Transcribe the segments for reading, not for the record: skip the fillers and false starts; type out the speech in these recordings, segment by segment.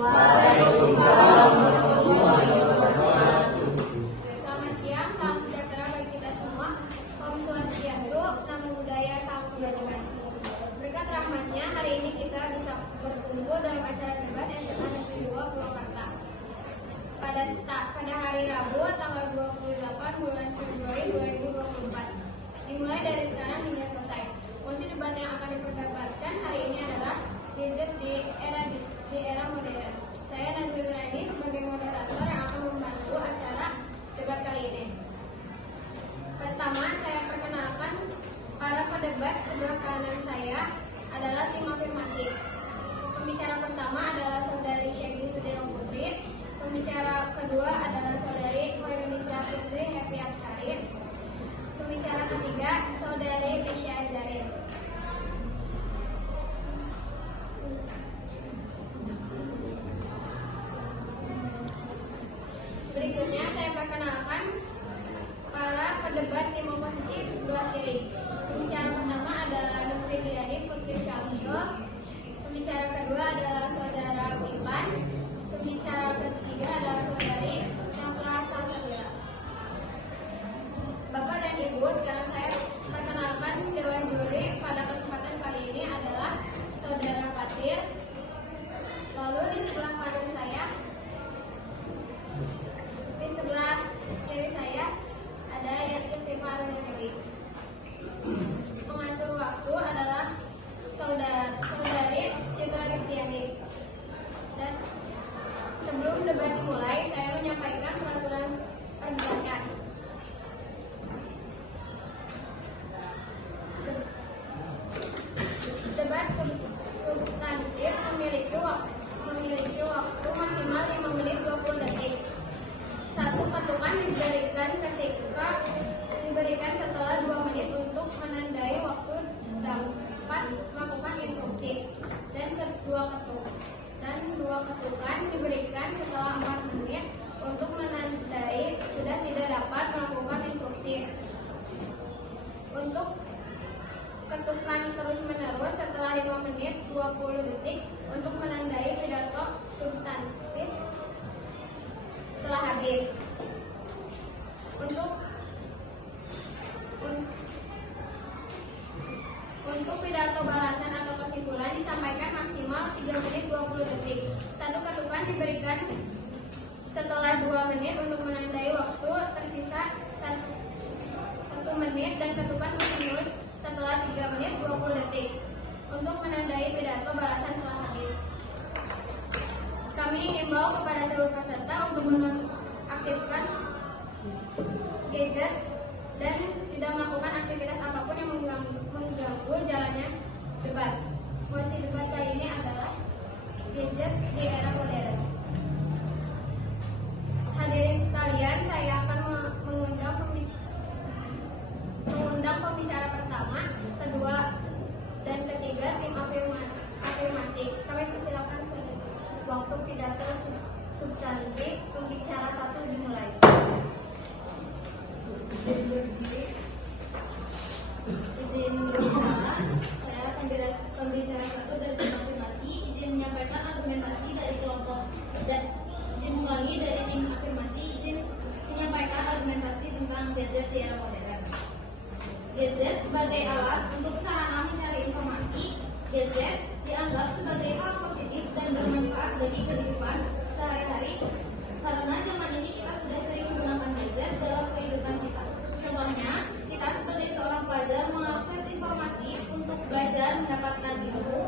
Waalaikumsalam warahmatullahi wabarakatuh. Selamat siang, salam sejahtera bagi kita semua. Om Swastiastu, Namo Buddhaya, Salam Kebajikan. Berkat rahmatnya, hari ini kita bisa berkumpul dalam acara debat SMA Negeri 2 Purwakarta. Pada hari Rabu, tanggal 28 bulan Februari 2024. Dimulai dari sekarang hingga selesai. Mosi debat yang akan diperdebatkan hari ini adalah gadget di era modern. Saya Najwa Nurani sebagai moderator yang akan membantu acara debat kali ini. Pertama, saya perkenalkan para pedebat. Sebelah kanan saya adalah tim afirmasi. Pembicara pertama adalah saudari Syekhi Sudirang Putri. Pembicara kedua adalah saudari Hoirunisa Putri Hefi Absari. Pembicara ketiga saudari Mesya Azari. Berikutnya saya perkenalkan para pedebat tim oposisi sebelah kiri. Pembicara pertama adalah Nurfidiani Putri Syamsul. Pembicara kedua adalah saudara Ipan. Pembicara ketiga adalah saudari Nafla Salsabila. Bapak dan Ibu, sekarang saya perkenalkan Dewan Juri pada kesempatan kali ini adalah saudara Fatir. Lalu di sebelah kanan saya, di sebelah kiri saya ada Istighfar Dewi. Pengatur waktu adalah saudari Citra Ristiani. Dan sebelum debat dimulai, saya menyampaikan peraturan perdebatan. Debat substantif memiliki waktu maksimal 5 menit 20 detik. Satu ketukan diberikan setelah 2 menit untuk menandai waktu dapat melakukan interupsi, dan dua ketukan diberikan setelah 4 menit untuk menandai sudah tidak dapat melakukan interupsi. Untuk ketukan terus-menerus setelah 5 menit 20 detik untuk menandai pidato substantif telah habis. Untuk pidato balasan atau kesimpulan disampaikan maksimal 3 menit 20 detik. Satu ketukan diberikan setelah 2 menit untuk menandai waktu tersisa 1 menit, dan ketukan terus-menerus setelah 3 menit 20 detik untuk menandai pidato balasan telah habis. Kami himbau kepada seluruh peserta untuk menonaktifkan gadget dan tidak melakukan aktivitas apapun yang mengganggu jalannya debat. Mosi debat kali ini adalah gadget di era modern. Hadirin sekalian, saya akan mengundang pembicara pertama, kedua, dan ketiga tim afirmasi. Kami persilakan waktu pidato substantif pembicara 1 dimulai. Izin berbicara, saya akan pembicara 1 dari tim afirmasi. Izin menyampaikan argumentasi dari kelompok dan izin mengulangi dari tim afirmasi. Izin menyampaikan argumentasi tentang gadget di era modern. Gadget sebagai alat untuk sarana mencari informasi. Gadget dianggap sebagai hal positif dan bermanfaat bagi kehidupan sehari-hari karena zaman ini kita sudah sering menggunakan gadget dalam kehidupan kita. Contohnya, kita sebagai seorang pelajar mengakses informasi untuk belajar, mendapatkan ilmu,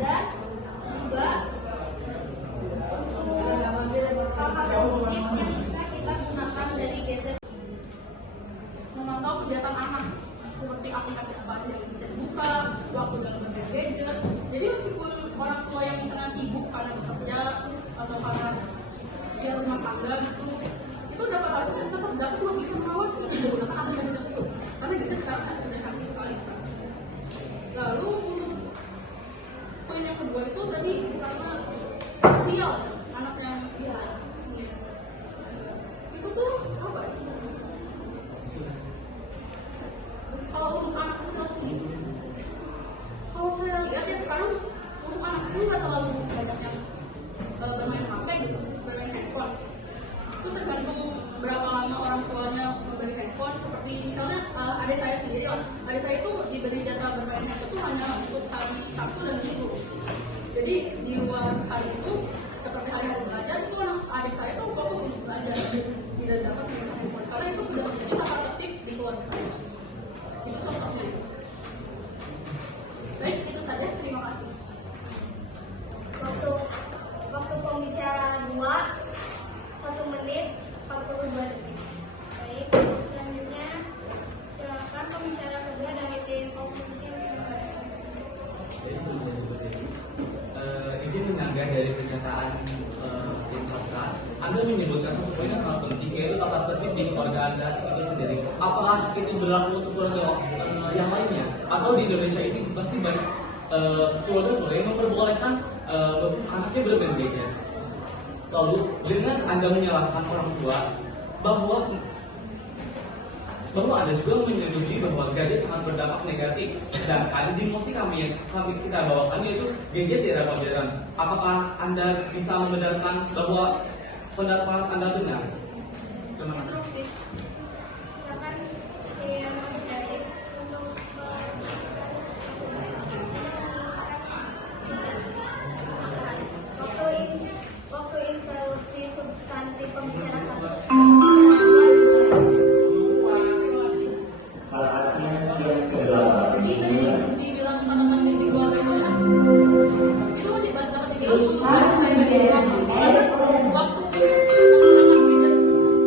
dan juga untuk hal-hal positif yang bisa kita gunakan dari gadget. Memantau kegiatan anak seperti aplikasi apa yang bisa dibuka, waktu dalam bermain gadget. Jadi meskipun orang tua yang misalnya sibuk karena bekerja atau karena dia rumah tangga gitu, itu dapat hal itu tetap cuma bisa mengawasi menggunakan aplikasi tersebut. Karena kita sekarang kan sudah canggih sekali. Lalu untuk poin yang kedua itu tadi karena sosial anak yang ya itu tuh apa? Kalau untuk anak kecil sendiri, kalau saya lihat ya sekarang untuk anak aku nggak terlalu banyak yang bermain HP gitu, bermain handphone. Itu tergantung berapa lama orang tuanya memberi handphone. Seperti misalnya adik saya sendiri, adik saya itu diberi jatah bermain handphone itu hanya untuk hari Sabtu dan Minggu. Jadi di luar hari itu, seperti hari-hari belajar itu adik saya itu fokus untuk belajar, tidak dapat menggunakan handphone karena itu sudah menjadi tata tertib di keluarga saya. Itu contohnya. Baik, itu saja. Terima kasih. Waktu pembicara 2 1 menit 42 detik. Baik, selanjutnya silakan pembicara kedua dari tim oposisi. Jadi sebelum izin menyanggah dari pernyataan tim Pasca, Anda menyebutkan satu poin yang sangat penting, yaitu tata tertib di keluarga Anda itu sendiri. Apakah itu berlaku untuk keluarga yang lainnya? Atau di Indonesia ini pasti banyak keluarga yang memperbolehkan anaknya bermain gadget. Lalu dengan Anda menyalahkan orang tua bahwa ada juga yang menyetujui bahwa gadget sangat berdampak negatif, sedangkan di musik kami kita bawakan yaitu gadget di era modern. Apakah Anda bisa membenarkan bahwa pendapat Anda benar? Terima kasih. Silakan yang membicara untuk waktu interupsi substantif pembicara 1. Saatnya jam ke-8. Jadi tadi dibilang teman-teman di keluarga itu dibantah di waktu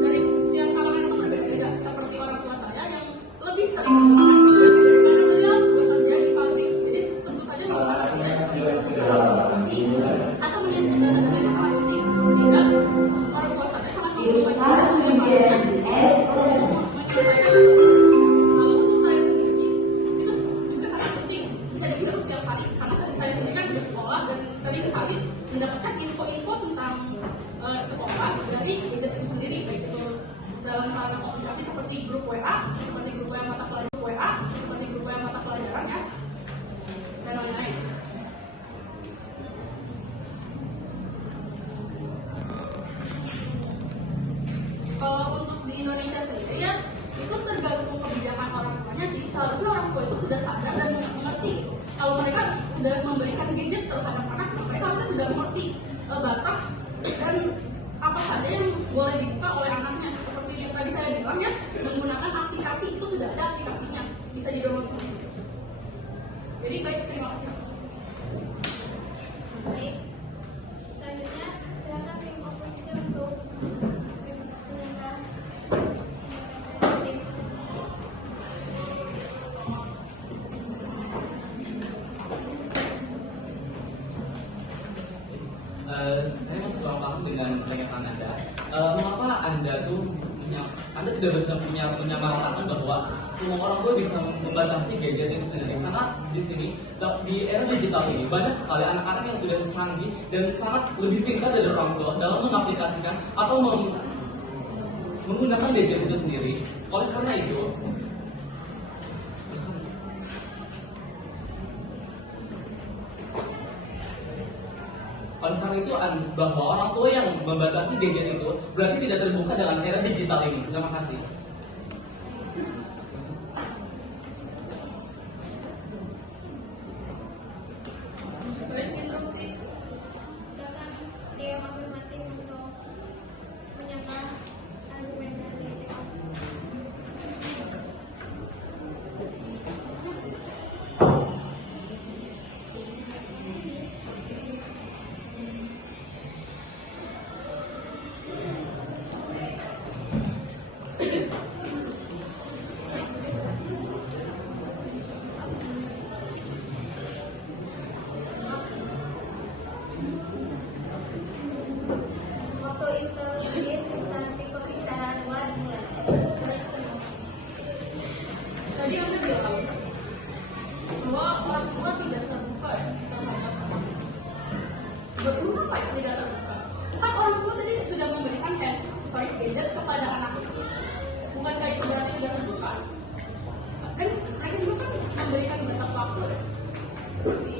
dari setiap kalangan itu berbeda-beda. Seperti orang tua saya yang lebih sering karena beliau bekerja di pabrik, jadi tentu saja Saatnya jam ke-8. atau menjadi tenaga medis sangat penting, sehingga orang tua saya sangat menyelesaikan untuk saya sendiri itu juga sangat penting. Bisa dibilang setiap hari karena saya sendiri kan bersekolah dan sering kali mendapatkan info-info tentang sekolah dari gadget itu sendiri, baik itu dalam sarana komunikasi seperti grup WA, seperti grup WA mata pelajaran ya, dan lain-lain. Kalau untuk di Indonesia sendiri ya, itu tergantung kebijakan orang tuanya sih. Seharusnya orang tua itu sudah sadar dan mengerti. Kalau mereka sudah memberikan gadget terhadap anak, mereka harusnya sudah mengerti batas dan apa saja yang boleh dibuka oleh anaknya. Seperti yang tadi saya bilang ya, menggunakan aplikasi itu sudah ada aplikasinya, bisa di-download sendiri. Jadi baik, terima kasih. Baik, selanjutnya silakan tim oposisi untuk menyampaikan. Saya masih kurang paham dengan pernyataan Anda. Mengapa Anda tidak bisa menyamaratakan bahwa semua orang tuh bisa membatasi gadget itu sendiri? Karena di sini di era digital ini banyak sekali anak-anak yang sudah canggih dan sangat lebih pintar dari orang tua dalam mengaplikasikan atau menggunakan gadget itu sendiri. Oleh karena itu, bahwa orang tua yang membatasi gadget itu berarti tidak terbuka dengan era digital ini. Terima kasih. Baik, interupsi. Silakan dia afirmatif untuk menyatakan argumen dari tim oposisi. Waktu interupsi substantif pembicaraan 2 dimulai. Tadi Anda bilang bahwa orang tua tidak terbuka terhadap anak. Kenapa tidak terbuka? Kan orang tua tadi sudah memberikan gadget kepada anak itu. Bukankah itu berarti sudah terbuka? Kan mereka juga kan memberikan batas waktu. Seperti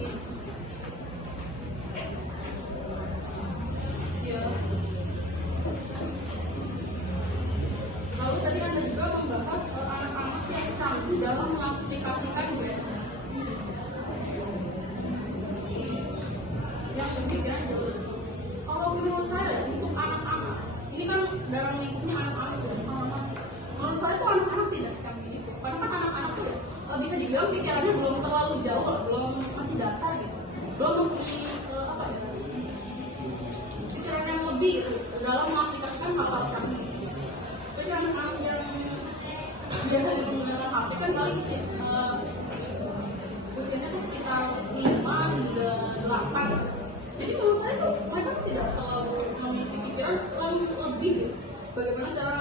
bagaimana cara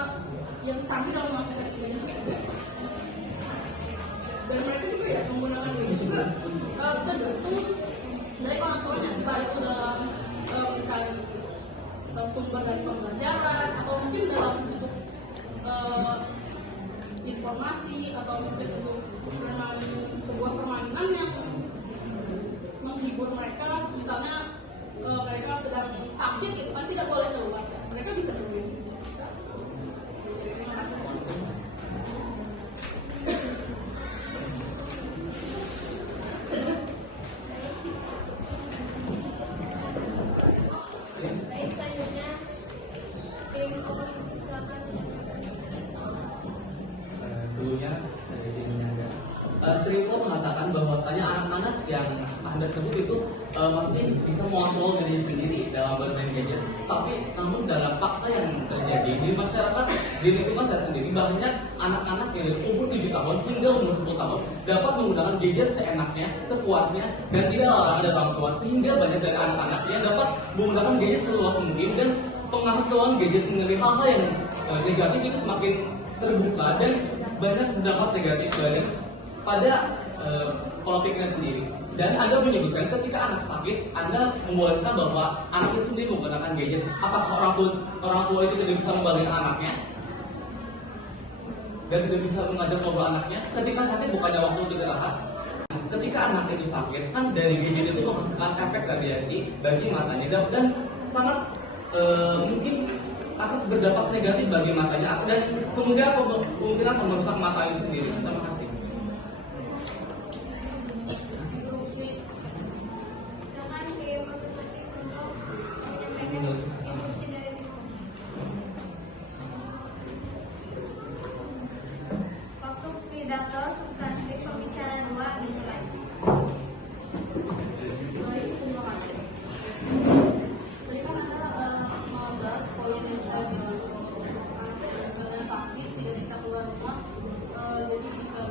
yang canggih dalam mengakses gadget tersebut. Dan mereka juga ya menggunakan gadget juga tergantung dari orang tuanya, entah itu dalam mencari sumber dari pembelajaran atau mungkin dalam bentuk informasi atau mungkin untuk sebuah permainan yang menghibur mereka. Misalnya mereka sedang sakit gitu kan, tidak boleh keluar, mereka bisa bermain. Terima kasih. Baik, selanjutnya tim oposisi silakan. Sebelumnya dari tim Niaga. Tripo mengatakan bahwasanya anak-anak yang Anda sebut itu masih bisa mengontrol diri sendiri dalam bermain gadget. Tapi namun dalam fakta yang terjadi di masyarakat di lingkungan saya sendiri, banyak anak-anak yang dari umur 7 tahun hingga umur 10 tahun dapat menggunakan gadget seenaknya, sepuasnya, dan tidak larangan dari orang tua. Sehingga banyak dari anak-anak yang dapat menggunakan gadget seluas mungkin, dan pengetahuan gadget mengenai hal-hal yang negatif itu semakin terbuka dan banyak berdampak negatif balik pada pola pikirnya sendiri. Dan Anda menyebutkan ketika anak sakit, Anda membolehkan bahwa anak itu sendiri menggunakan gadget. Apakah orang tua itu tidak bisa membalikkan anaknya dan tidak bisa mengajak ngobrol anaknya? Ketika sakit bukannya waktu untuk istirahat? Ketika anak itu sakit, kan dari gadget itu menghasilkan efek radiasi bagi matanya dan sangat mungkin akan berdampak negatif bagi matanya dan kemungkinan akan merusak mata itu sendiri. Terima kasih. Silakan tim matematik untuk menyampaikan instruksi dari tim. Waktu pidato substansi pembicaraan 2 dimulai. Tadi kan Anda membahas poin yang saya bilang dengan sakit tidak bisa keluar rumah, jadi bisa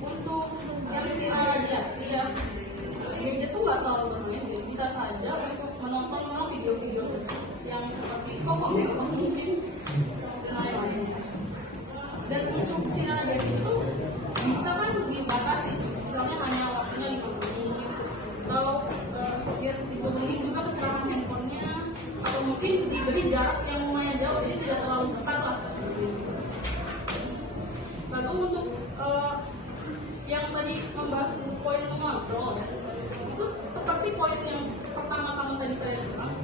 untuk yang sinar radiasi ya, gadget tuh nggak selalu bermain, bisa saja untuk menonton video-video yang seperti kokom ya, mungkin dan lain-lainnya. Dan untuk sinar radiasi itu bisa kan dibatasi, misalnya hanya waktunya 5 menit atau dia 3 menit juga keselamatan handphonenya, atau mungkin diberi jarak yang lumayan jauh, jadi tidak terlalu dekat lah seperti itu. Lalu untuk yang tadi membahas poin mengontrol, itu seperti poin yang pertama tadi saya bilang,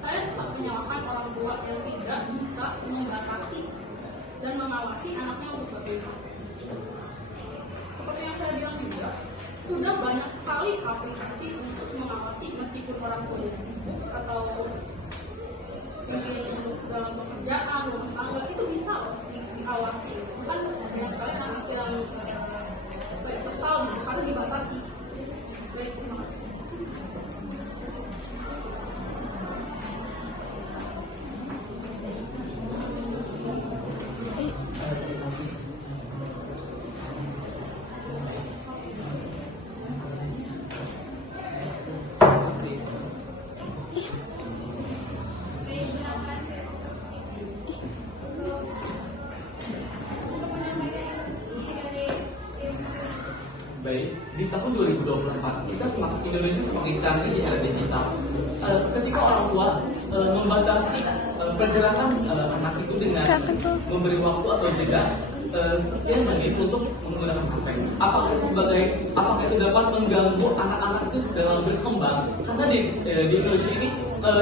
saya tetap menyalahkan orang tua yang tidak bisa membatasi dan mengawasi anaknya untuk berbeda. Seperti yang saya bilang juga, sudah banyak sekali aplikasi untuk mengawasi meskipun orang tua sibuk atau mungkin dalam pekerjaan, rumah tangga, itu bisa loh diawasi. Kan banyak sekali anak yang kesal karena dibatasi. Baik, terima kasih. Baik, silakan untuk menyampaikan instruksi dari tim. Baik, di tahun 2024 Indonesia semakin canggih di era digital. Ketika orang tua membatasi pergerakan anak itu dengan memberi waktu atau tidak sekian menit untuk menggunakan HP. Apakah itu dapat mengganggu anak-anak itu dalam berkembang? Karena di Indonesia ini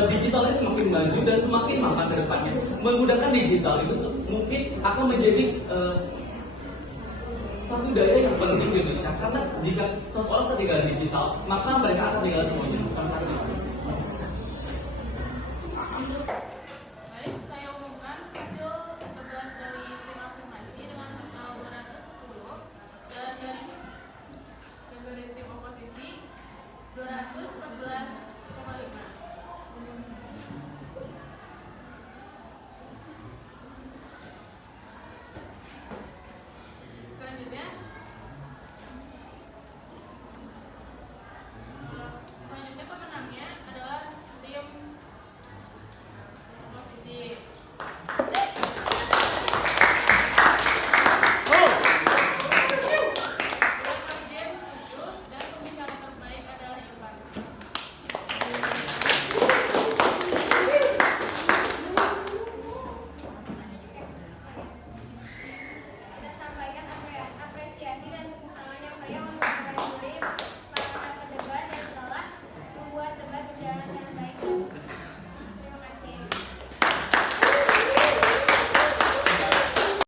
digitalnya semakin maju dan semakin mapan ke depannya. Menggunakan digital itu mungkin akan menjadi satu daya yang penting di Indonesia, karena jika seseorang ketinggalan digital, maka mereka akan tinggal semuanya. Terima kasih. Baik, saya umumkan hasil tebak dari tim afirmasi dengan total 210 dan dari tim oposisi 214,5. Selanjutnya pemenangnya pekerjaan